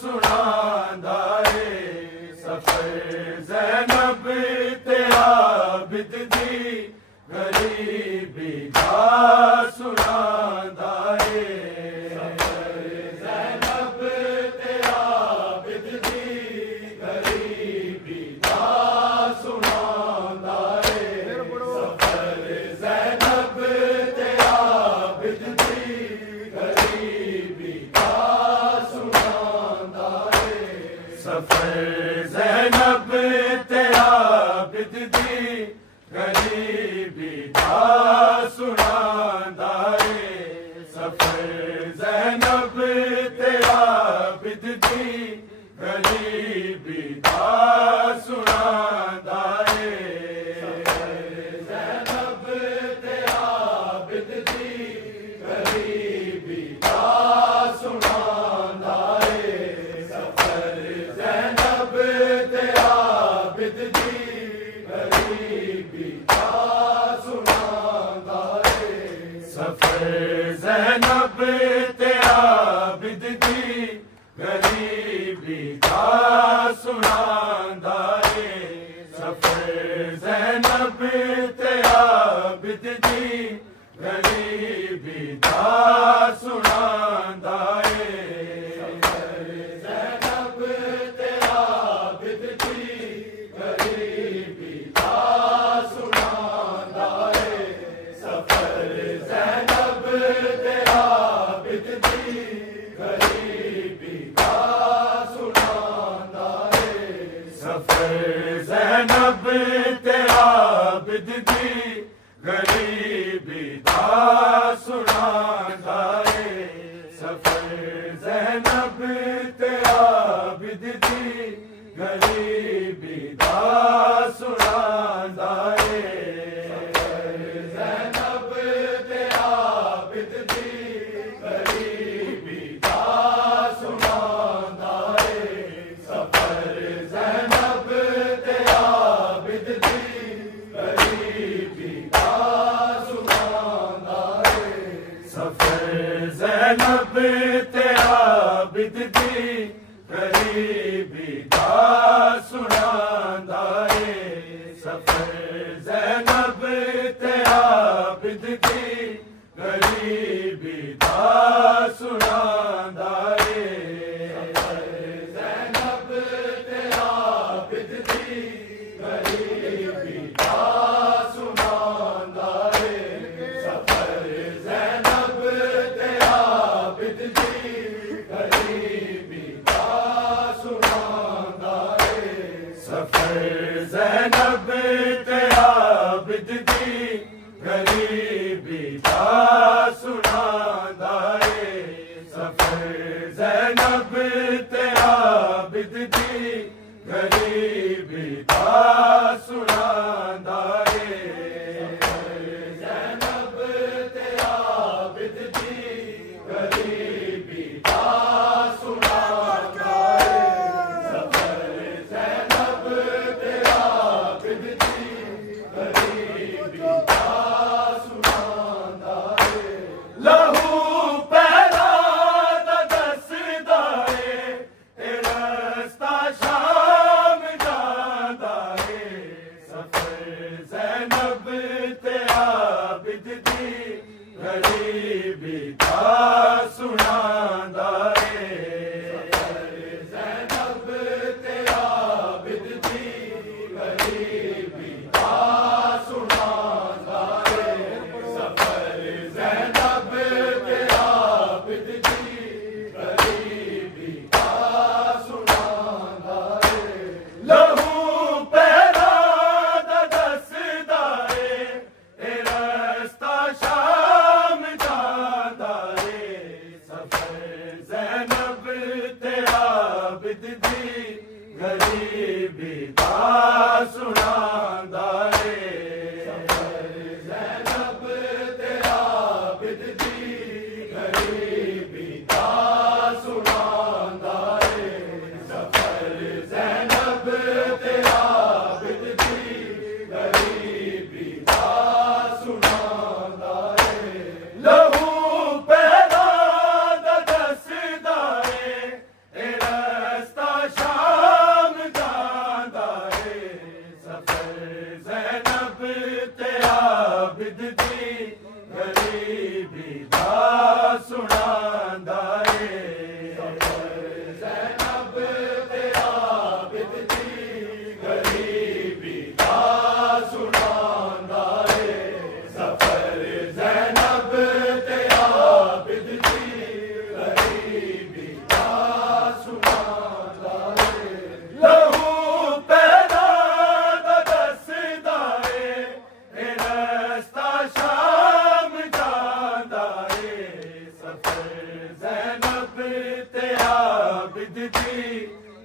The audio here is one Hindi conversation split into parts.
सुनांदा है सफर ज़ैनब ते आबिद दी गरीबी दा सुनांदा है सफर ज़ैनब ते आबिद दी गरीबी दा सुनांदा है सफर ज़ैनब ते आबिद दी गरीबी दा सुनांदा है सफर ज़ैनब ते आबिद दी गरीबी दा सुनांदा है सफर ज़ैनब ते आबिद दी गरीबी दा सुनांदा है सफर ज़ैनब ते आबिद दी गरीबी दा सुनांदा है सफर ज़ैनब ते आबिद दी गरीबी दा सुनांदा है सफर ज़ैनब ते आबिद दी गरीबी दा सुनांदा है सफर ज़ैनब ते आबिद दी गरीबी दा सुनांदा है सफर ज़ैनब ते आबिद दी गरीबी दा सुनांदा है सफर ज़ैनब ते आबिद दी गरीबी दा सुनांदा है सफर ज़ैनब ते आबिद दी गरीबी दा सुनांदा है सफर ज़ैनब ते आबिद दी गरीबी दा सुनांदा है सफर ज़ैनब ते आबिद दी गरीबी दा सुनांदा है सफर ज़ैनब ते आबिद दी गरीबी दा सुनांदा है सफर ज़ैनब ते आबिद दी गरीबी दा सुनांदा है सफर ज़ैनब ते आबिद दी गरीबी दा सुनांदा है सफर ज़ैनब ते आबिद दी गरीबी दा सुनांदा है सफर ज़ैनब ते आबिद दी गरीबी दा सुनांदा है सफर ज़ैनब ते आबिद दी गरीबी दा सुनांदा है सफर ज़ैनब ते आबिद दी गरीबी दा सुनांदा है सफर ज़ैनब ते आबिद दी गरीबी दा सुनांदा है सफर ज़ैनब ते आबिद दी गरीबी दा सुनांदा है लहू पैरा दा दसदा है ए रस्ता शाम जांदा है सफर ज़ैनब ते आबिद दी गरीबी दा सुनांदा है सफर ज़ैनब ते आबिद दी गरीबी दा सुनांदा है सफर ज़ैनब ते आबिद दी गरीबी दा सुनांदा है लहू पैरा दा दसदा है ए रस्ता शाम जांदा है सफर ज़ैनब ते आबिद दी गरीबी दा सुनांदा है सफर ज़ैनब ते आबिद दी गरीबी दा सुनांदा है सफर ज़ैनब ते आबिद दी गरीबी दा सुनांदा है लहू पैरा दा दसदा है आबिद दी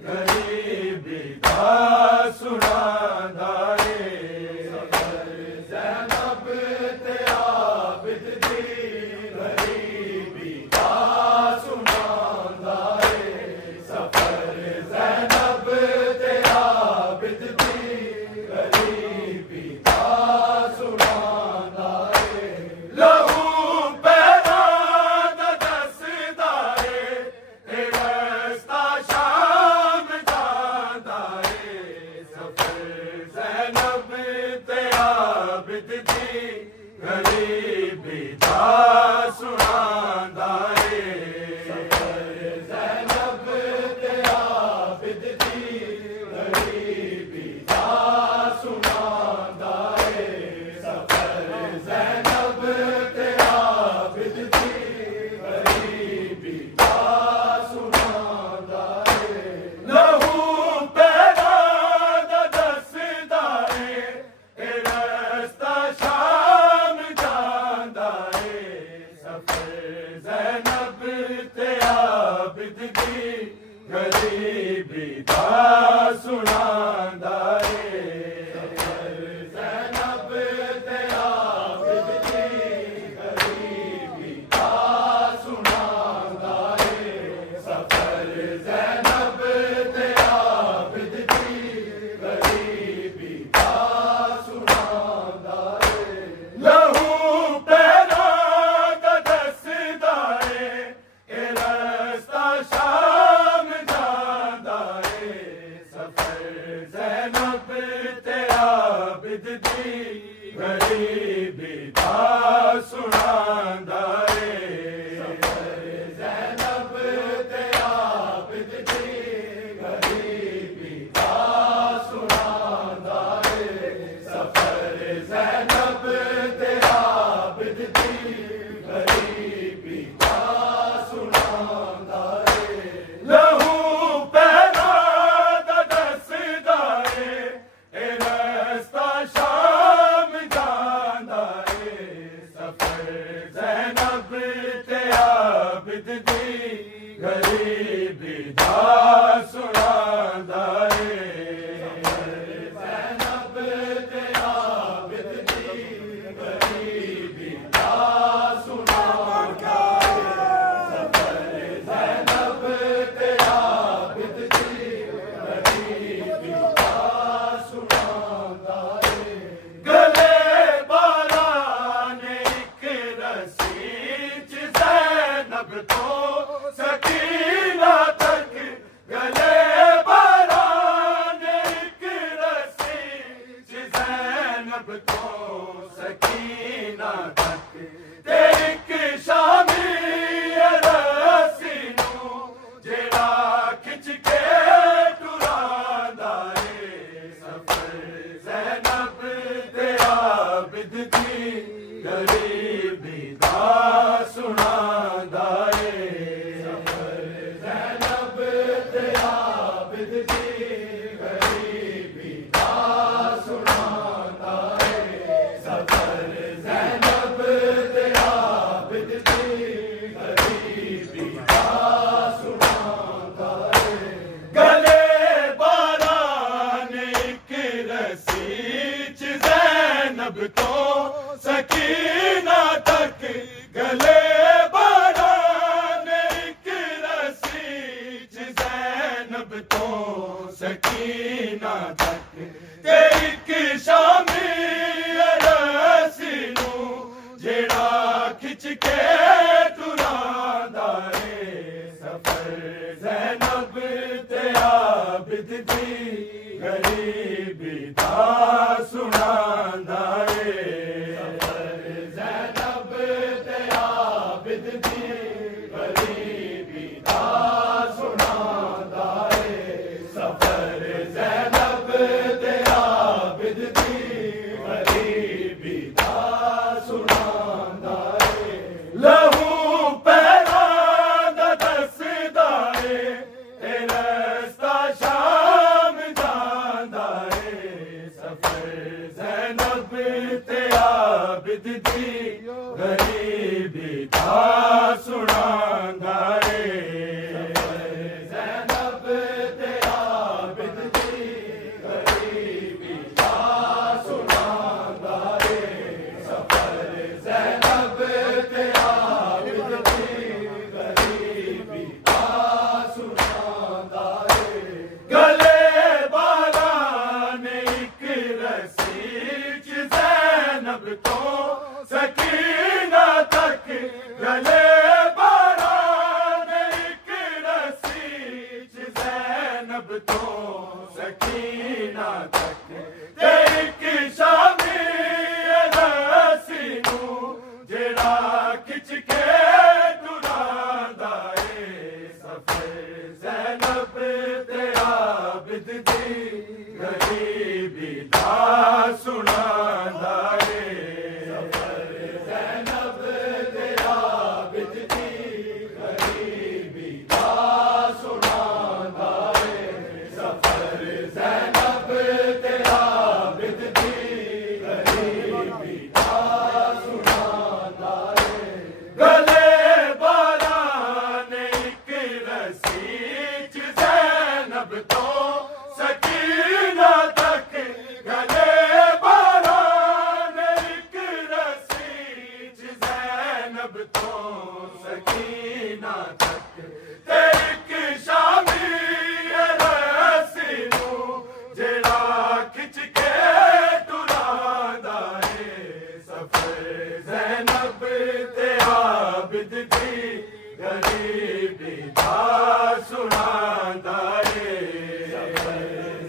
गरीबी दा सुनांदा है सफर ज़ैनब ते आबिद दी गरीबी दा सुनांदा है सफर ज़ैनब ते आबिद दी गरीबी दा सुनांदा है लहू पैरां दा दसदा है ए रस्ता शाम जांदा है सफर ज़ैनब ते आबिद दी गरीबी दा सुनांदा है सफर ज़ैनब ते आबिद दी गरीबी दा सुनांदा है सफर ज़ैनब ते आबिद दी गरीबी दा सुनांदा है लहू पैरां दा दसदा है ए रस्ता शाम जांदा है सफर ज़ैनब ते आबिद दी गरीबी दा सुनांदा है सफर ज़ैनब ते आबिद दी गरीबी दा सुनांदा है सफर ज़ैनब ते आबिद दी गरीबी दा सुनांदा है लहू पैरां दा दसदा है ए रस्ता शाम जांदा है सफर ज़ैनब ते आबिद दी गरीबी दा सुनांदा है सफर ज़ैनब ते आबिद दी गरीबी दा सुनांदा है सफर ज़ैनब ते आबिद दी गरीबी दा सुनांदा है लहू पैरां दा दसदा है ए रस्ता शाम जांदा है सफर ज़ैनब ते आबिद दी गरीबी दा सुनांदा है सफर ज़ैनब ते आबिद दी गरीबी दा सुनांदा है सफर ज़ैनब ते आबिद दी गरीबी दा सुनांदा है गले बालां ने इक रस्सी च ज़ैनब तो सकीना तक गले बालां ने इक रस्सी च ज़ैनब तो सकीना तक ते इक शामी रस्सी नूं जेड़ा खिच के टुरांदा है सफर ज़ैनब ते आबिद दी गरीबी दा सुनांदा है सफर ज़ैनब ते आबिद दी गरीबी दा सुनांदा है सफर ज़ैनब ते आबिद दी गरीबी दा सुनांदा है गले बालां ने इक रस्सी च ज़ैनब तो सकीना तक गले बालां ने इक रस्सी च ज़ैनब तो सकीना तक ते इक शामी रस्सी नूं जेड़ा खिच के टुरांदा है सफर ज़ैनब ते आबिद दी गरीबी दा सुनांदा है सफर ज़ैनब ते आबिद दी गरीबी दा सुनांदा है सफर ज़ैनब ते आबिद दी गरीबी दा सुनांदा है लहू पैरां दा दसदा है ए रस्ता शाम जांदा है सफर ज़ैनब ते आबिद दी गरीबी दा सुनांदा है सफर ज़ैनब ज़ैनब तो सकीना तक ते एक शामी रसी नूं जेड़ा खिच के टुरांदा ए सफर ज़ैनब ते आबिद दी गरीबी दा सुनांदा ए सफर ज़ैनब ते आबिद दी गरीबी दा सुनांदा ए सफर ज़ैनब ते आबिद दी गरीबी दा सुनांदा ए गले बारान एक रसी च ज़ैनब तो सकीना तक गले बारान एक रसी च ज़ैनब तो सकीना तक ते एक शामी रसी नूं जेड़ा खिच के टुरांदा ए सफर ज़ैनब ते आबिद दी गरीबी दा सुनांदा ए सफर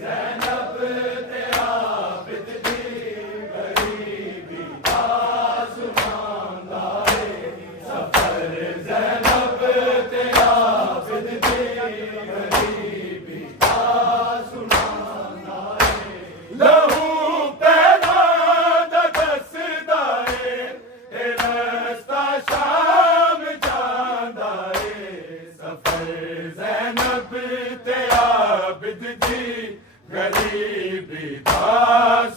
ज़ैनब ते आबिद दी गरीबी दा सुनांदा ए सफर ज़ैनब ते आबिद दी गरीबी दा सुनांदा ए लहू पैदा दा दसदा ए रस्ता शाम जांदा ए सफर ज़ैनब ते आबिद दी गरीबी दा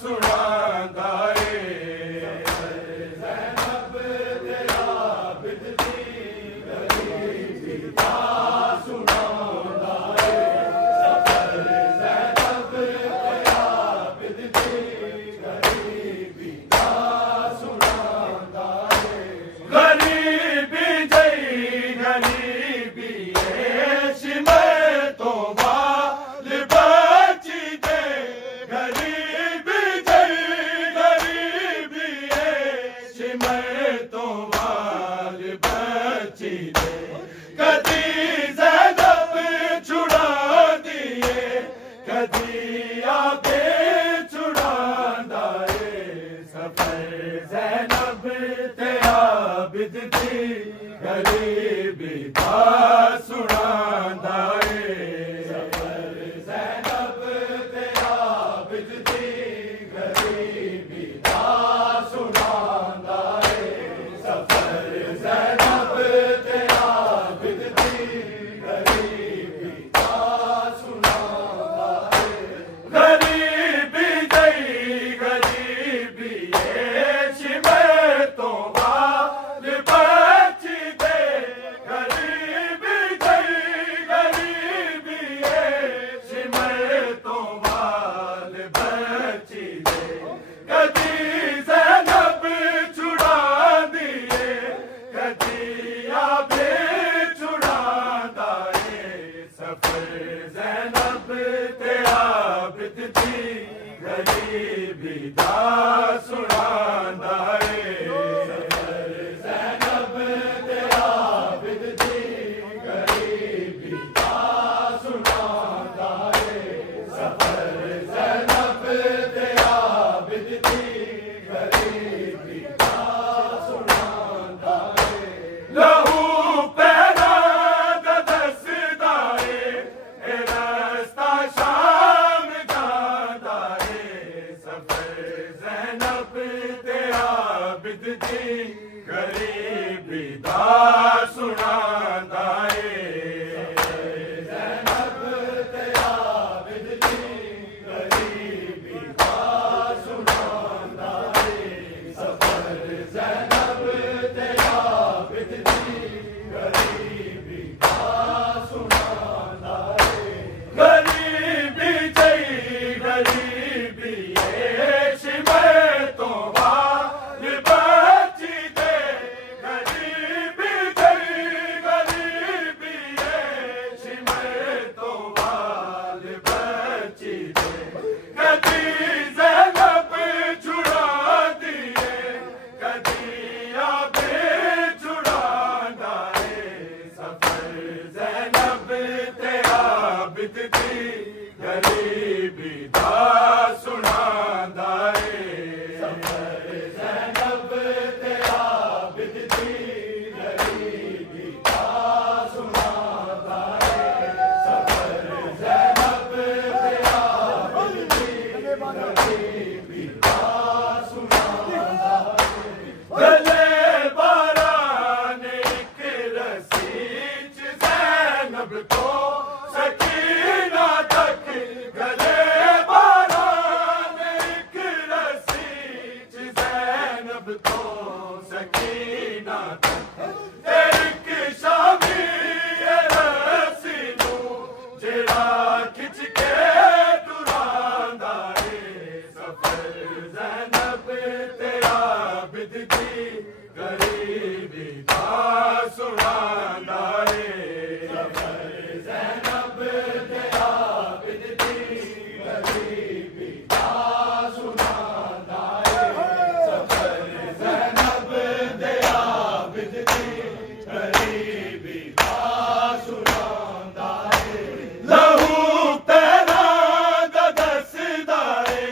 सुनांदा ए सफर ज़ैनब ते आबिद दी गरीबी दा सुनांदा ए सफर ज़ैनब ते आबिद दी गरीबी दा सुनांदा ए गरीबी जई गरीबी ए शिमर तो बाल बची दे गरीबी जई गरीबी ए शिमर तो बाल बची दे कदी ज़ैनब छुड़ा दिए कदी आगे छुड़ांदा ए सफर ज़ैनब ते आबिद दी गरीबी दा सुनांदा ए सफर ज़ैनब ते आबिद दी गरीबी दा सुनांदा ए सफर ज़ैनब ते आबिद दी गरीबी दा सुनांदा ए गरीबी जई गरीबी ए शिमर तो बाल बची दे गरीबी जई गरीबी ए शिमर तो बाल बची दे कदी ज़ैनब छुड़ा दिए कदी आबे छुड़ांदा ए सफर ज़ैनब ते आबिद दी गरीबी दा सुनांदा ए सफर ज़ैनब ते आबिद दी गरीबी दा सुनांदा ए सफर ज़ैनब ते आबिद दी गरीबी दा सुनांदा ए लहू पैदा दा दसदा ए रस्ता शाम जांदा ए सफर ज़ैनब ते आबिद दी आबिद दी गरीबी दा सुनांदा है सफर ज़ैनब ते आबिद दी गरीबी दा सुनांदा है सफर ज़ैनब ते आबिद दी गरीबी दा सुनांदा है गले बारान एक रसीच ज़ैनब को सकीना तक गले बारान एक रसीच ज़ैनब को सकीना तक एक शामी रसी नू जेड़ा खिच के दुरांदा है सफर ज़ैनब ते आबिद दी गरीबी दा सुनांदा है सफर ज़ैनब ते आबिद दी गरीबी दा सुनांदा है सफर ज़ैनब ते आबिद दी गरीबी दा सुनांदा है लहू तेरा दा दसदा है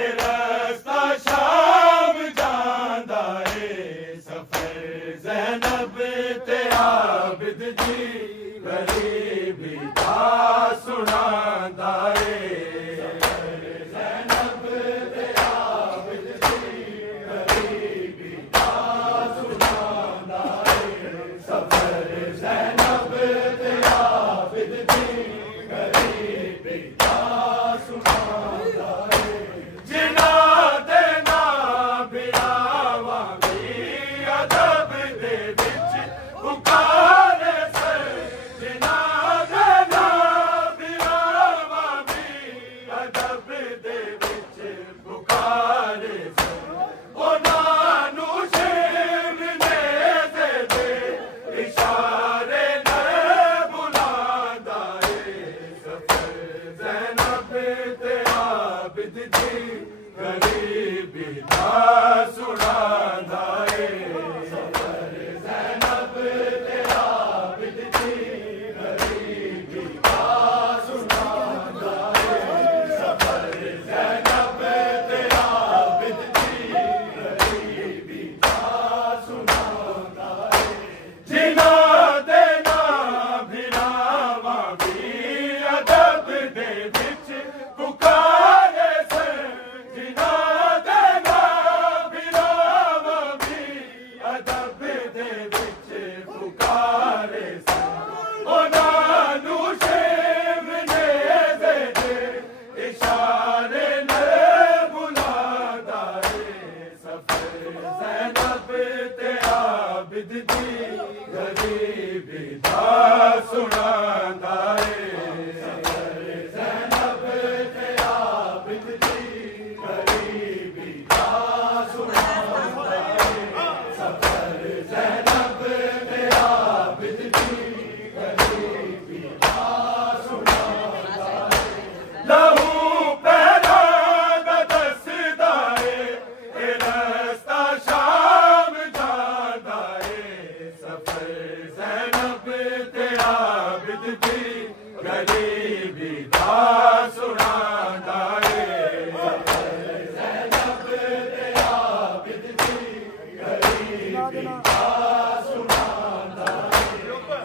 ए रस्ता शाम जांदा है सफर ज़ैनब ते आबिद दी गरीबी दा सुनांदा है सफर ज़ैनब ते आबिद दी गरीबी दा सुनांदा है सफर ज़ैनब ते आबिद दी गरीबी दा सुनांदा है जिना दे ना बिरावा भी अदब दे विच पुकारे सर जिना दे ना बिरावा भी अदब दे विच पुकारे सर उन्हां नू शेर ने दे इशारे न बुलांदा है सफर ज़ैनब ते आबिद दी गरीबी दा सुनांदा है सफर ज़ैनब ते आबिद दी गरीबी दा सुनांदा है सफर ज़ैनब ते आबिद दी गरीबी दा सुनांदा है जिना दे ना भिरावा भी अदब दे विच पुकारे सर जिना दे ना भिरावा भी अदब दे विच पुकारे सर उन्हां नू शेर ने दे इशारे न बुलांदा है सफर ज़ैनब ते आबिद दी गरीबी दा सुनांदा है सफर ज़ैनब ते आबिद दी गरीबी दा सुनांदा है सफर ज़ैनब ते आबिद दी गरीबी दा सुनांदा है लहू पैरा दा दसदा है ए रस्ता शाम जांदा है सफर ज़ैनब ते आबिद दी गरीबी दा सुनांदा है सफर ज़ैनब ते आबिद दी गरीबी दा सुनांदा है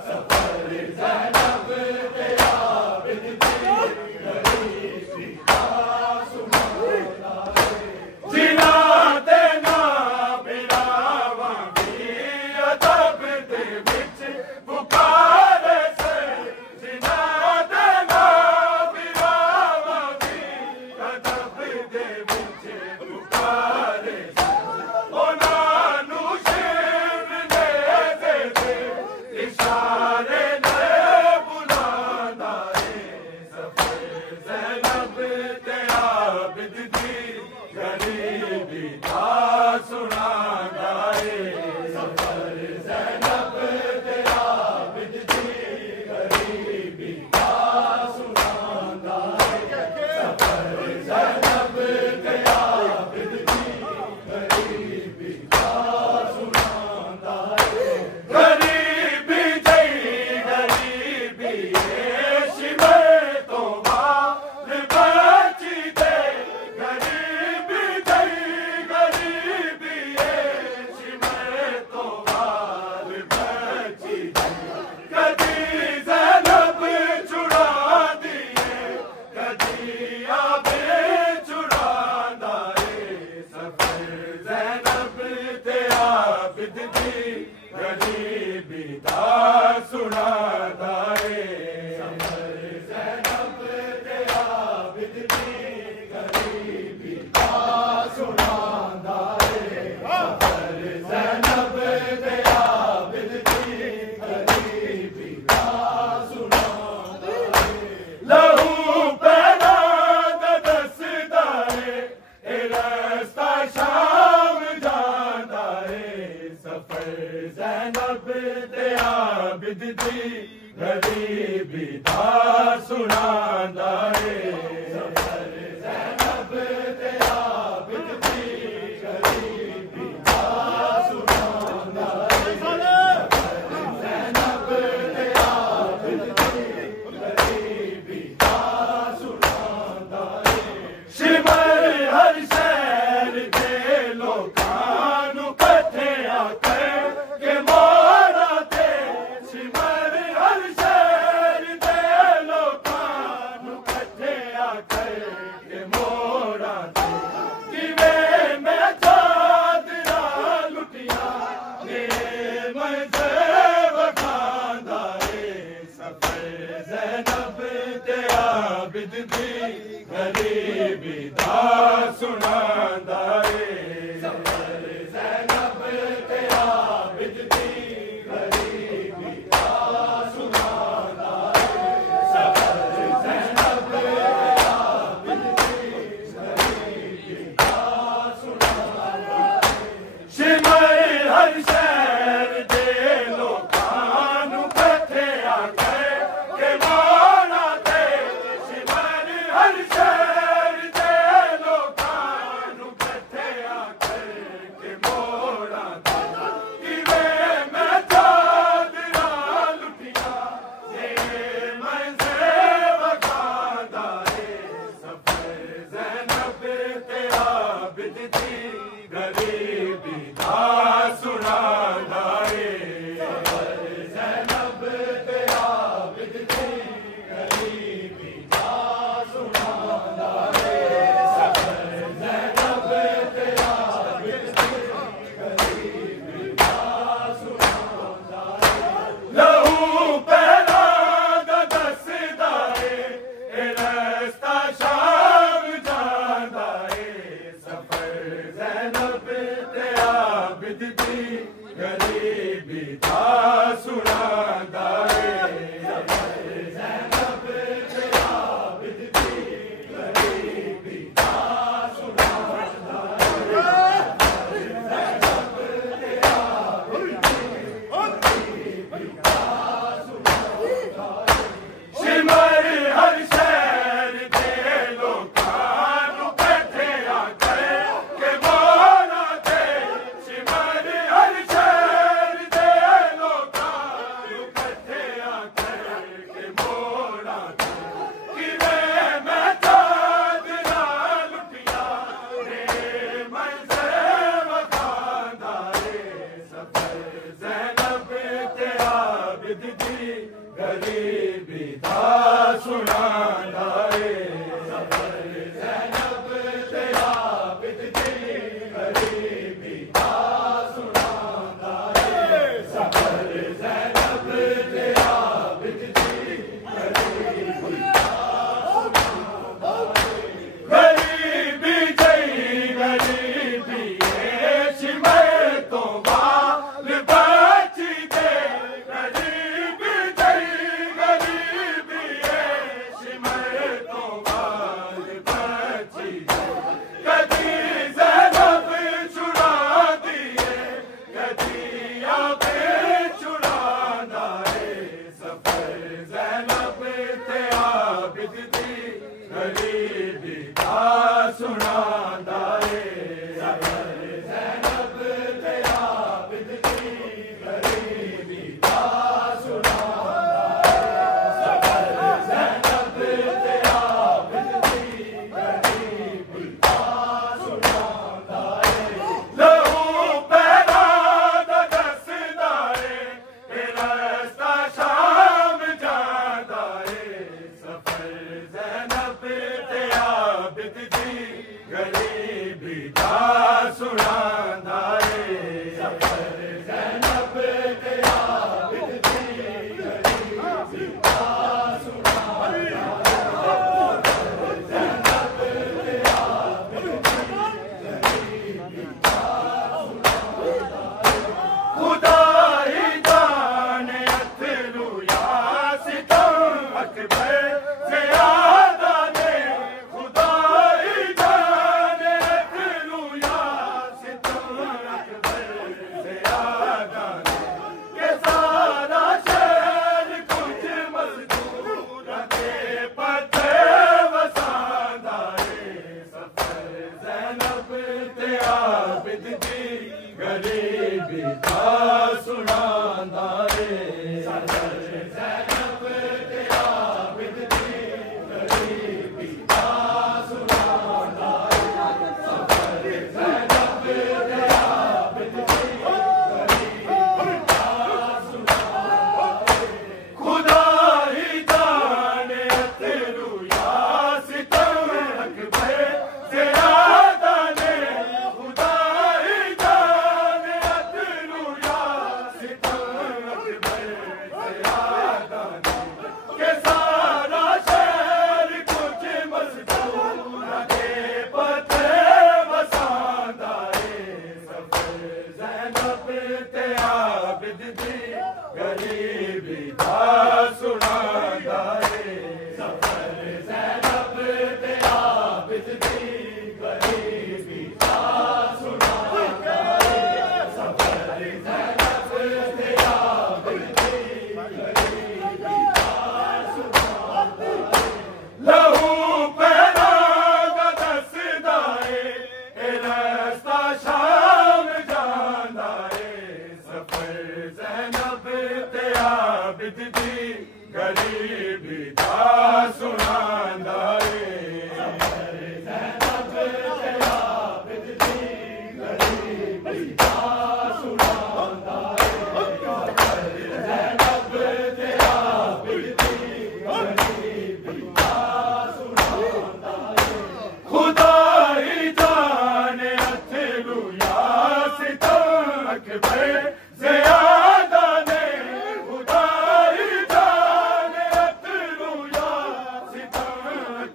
सफर ज़ैनब ते आबिद दी गरीबी दा सुनांदा है जिना दे ना बिरावा भी अदब दे विच पुकारे सर जिना दे ना बिरावा भी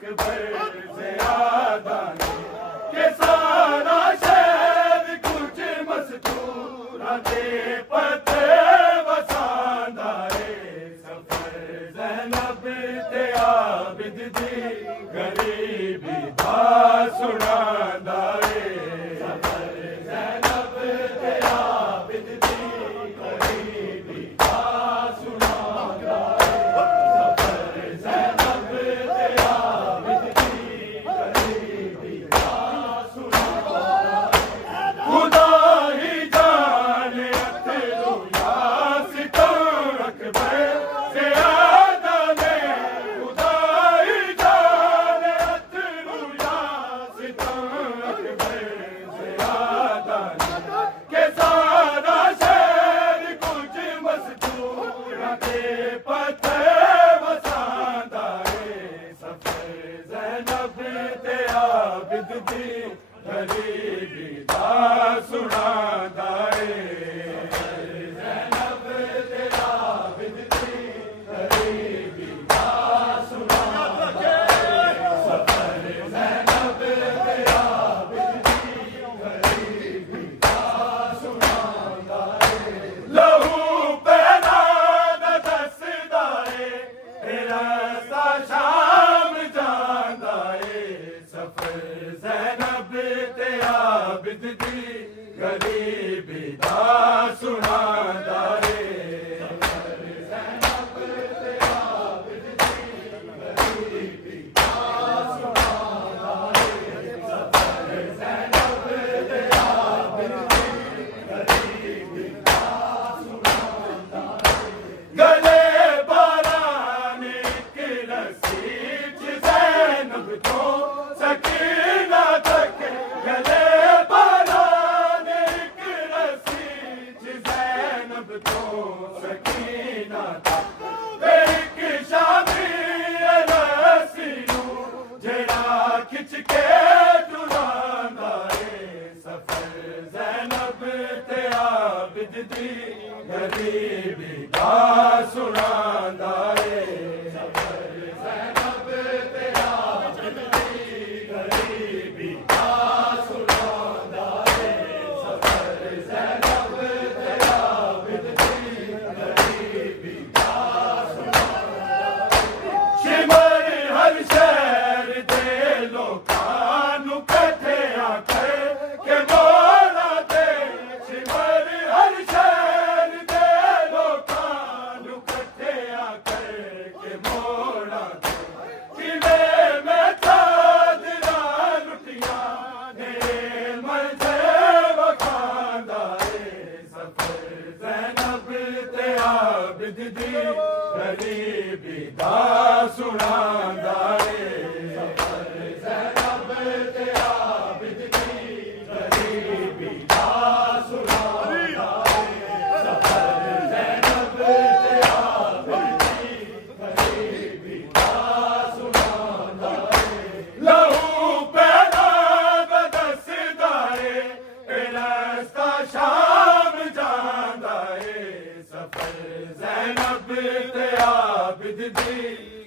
अकबर ज़ियादा ने के सारा शहर कुछ मस्तूरा दे पते वसांदा रे सफर ज़ैनब ते आबिद दी गरीबी दा सुनांदा रे सफर ज़ैनब ते आबिद दी गरीबी दा सुनांदा रे सफर ज़ैनब ते आबिद दी गरीबी दा सुनांदा खुदा ही जाने अतरू या सितम अकबर ज़ियादा ने खुदा ही जाने अतरू या सितम अकबर ज़ियादा ने के सारा शहर कुछ मस्तूरा दे पते वसांदा रे सफर ज़ैनब ते आबिद दी गरीबी दा सुनांदा रे ज़ैनब ते आबिद दी गरीबी दा सुनांदा रे सफर ज़ैनब ते आबिद दी गरीबी दा सुनांदा रे लहू पैदा दा दसदा रे रस्ता शाम जांदा रे सफर ज़ैनब ते आबिद दी गरीबी दा सुनांदा रे सफर ज़ैनब ते आबिद दी गरीबी दा सुनांदा रे सफर ज़ैनब ते आबिद दी गरीबी दा सुनांदा रे गले बारान एक रस्सी च ज़ैनब तो सकीना तक गले बारान एक रस्सी च ज़ैनब तो सकीना तक एक शामी रस्सी नूं जेड़ा खिच के टुरांदा रे सफर ज़ैनब ते आबिद दी गरीबी दा सुनांदा रे सफर ज़ैनब ते आबिद दी गरीबी दा सुनांदा रे सफर ज़ैनब ते आबिद दी गरीबी दा सुनांदा रे शिमर हर शहर दे लोकां नूं कठिया कर के मोड़ा दे शिमर हर शहर दे लोकां नूं कठिया कर के मोड़ा दे किवें मैं चादरां लुटियां ने मलजे वखांदा रे सफर ज़ैनब ते आबिद दी गरीबी दा सुनांदा रे सफर ज़ैनब ते आबिद दी गरीबी दा सुनांदा रे सफर ज़ैनब ते आबिद दी गरीबी दा सुनांदा रे लहू पैदा दा दसदा रे रस्ता शाम जांदा रे सफर ज़ैनब ते आबिद दी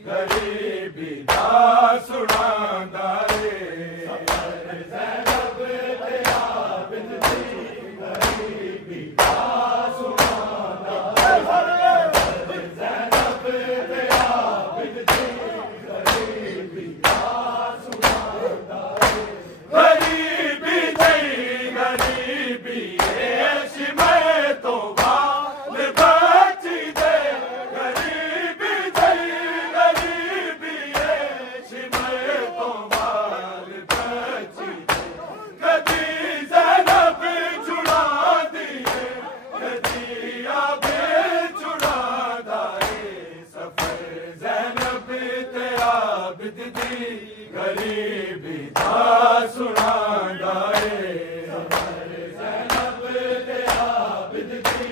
गरीबी दा सुनांदा रे सफर ज़ैनब ते आबिद दी गरीबी दा सुनांदा रे सफर ज़ैनब ते आबिद दी गरीबी दा सुनांदा रे गरीबी तेरी गरीबी ऐश में तो बाल बची दे गरीबी तेरी गरीबी ऐश में तो बाल बची दे कदी ज़ैनब छुड़ा दिए कदी आबिद छुड़ांदा रे सफर ज़ैनब ते आबिद दी गरीबी दा सुनांदा रे सफर ज़ैनब ते आबिद दी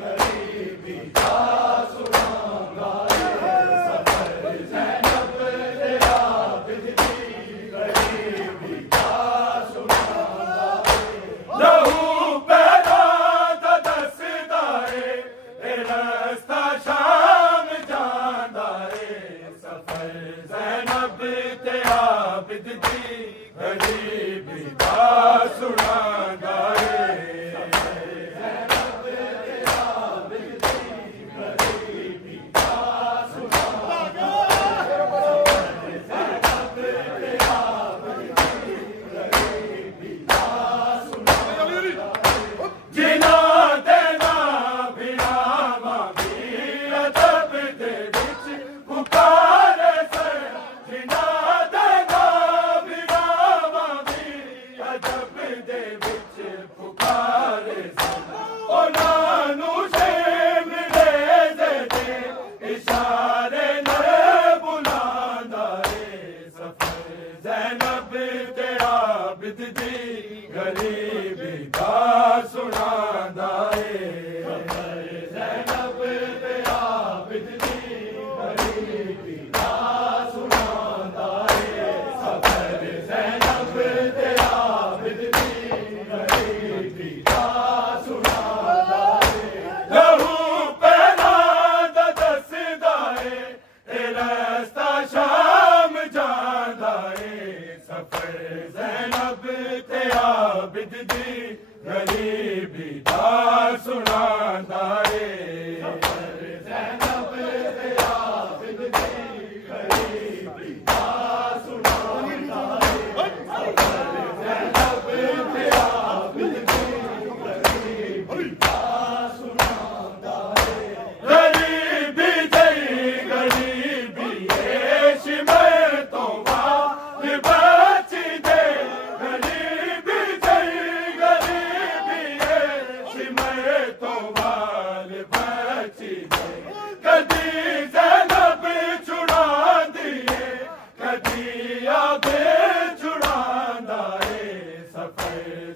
गरीबी दा सुनांदा रे सफर ज़ैनब ते आबिद दी गरीबी दा सुनांदा रे लहू पैदा दा दसदा रे रस्ता शाम जांदा रे सफर ज़ैनब ते आबिद दी गरीबी दा सुनांदा गरीबी दा सुनांदा ज़ैनब ते आबिद दी गरीबी दा सुनांदा सफर ज़ैनब ते आबिद दी गरीबी दा सुनांदा लहू पैदा दा दसदा रस्ता शाम जांदा सफर ज़ैनब ते आबिद दी गरीबी दा सुनांदा सफर ज़ैनब ते आबिद दी गरीबी दा सुनांदा सफर ज़ैनब ते आबिद दी गरीबी दा सुनांदा गरीबी जई गरीबी शिमर तो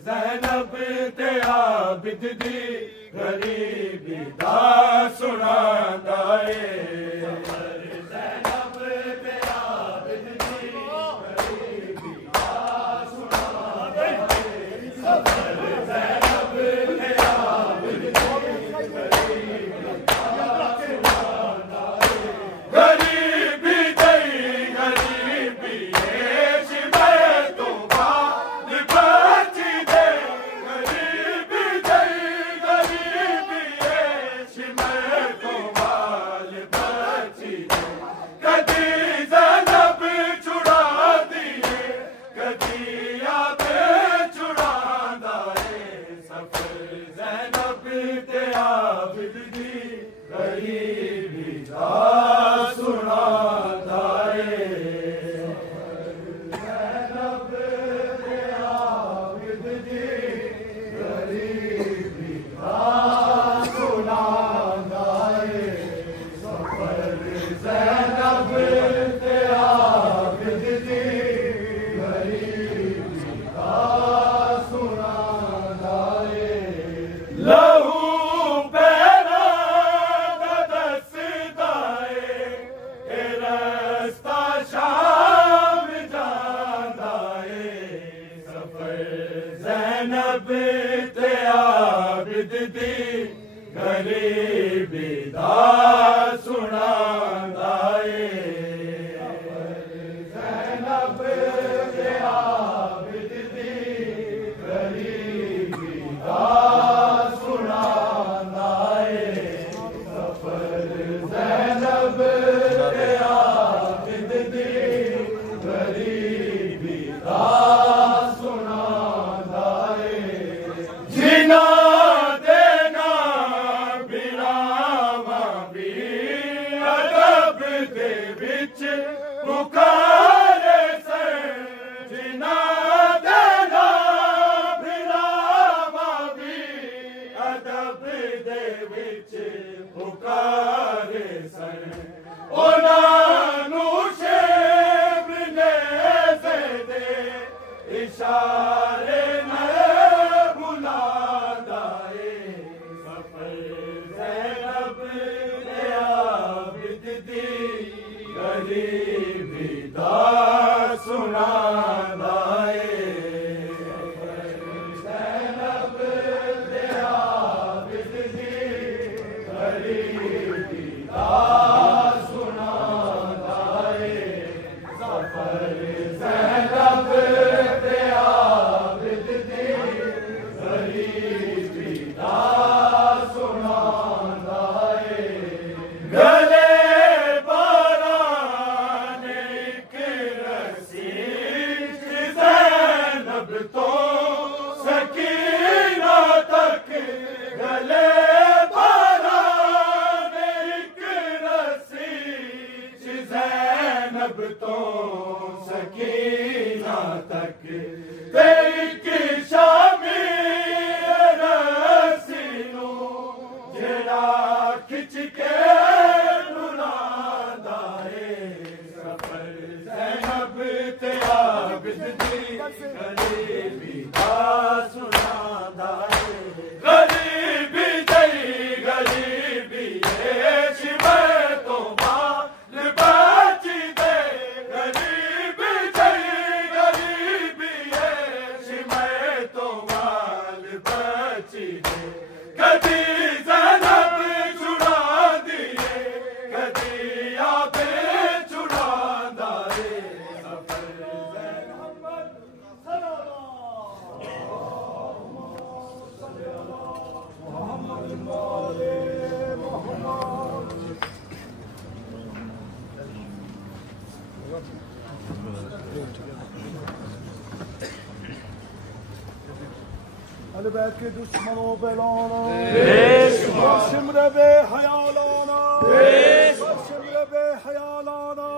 ज़ैनब ते आबिद दी गरीबी दा सुनांदा ज़ैनब ते आबिद दी गरीबी दा सुनांदा सफर ज़ैनब ते आबिद दी गरीबी दा सुनांदा गरीबी जई गरीबी शिमर तो ज़ैनब ते आबिद दी गरीबी दा सुनांदा ज़ैनब ते आबिद दी गरीबी दा सुनांदा सफर ज़ैनब ते आबिद दी गरीबी दा सुनांदा लहू पैरा दा दसदा रस्ता शाम जांदा सफर ज़ैनब ते आबिद दी गरीबी दा सुनांदा ज़ैनब ते आबिद दी गरीबी दा सुनांदा सफर ज़ैनब ते आबिद दी गरीबी दा सुनांदा जिना देना बिरावा भी अदब दे विच पुकारे से जिना देना बिरावा भी अदब दे विच पुकारे से ओनानू शेब ने दे इशारे न बुलादा सफर ज़ैनब ते आबिद दी गरीबी दा सुनांदा ज़ैनब ते आबिद दी गरीबी दा सुनांदा सफर ज़ैनब गरीबी का सुनादा गरीबी जई गरीबी शिवे तो माल बची दे गरीबी जई गरीबी शिवे तो माल बची दे कदी ज़ैनब छुड़ा दिए कदी आपे छुड़ांदा रे अल बैत के दुश्मनों पे लाना सिमरे बे हया लाना सिमरे बे हया लाना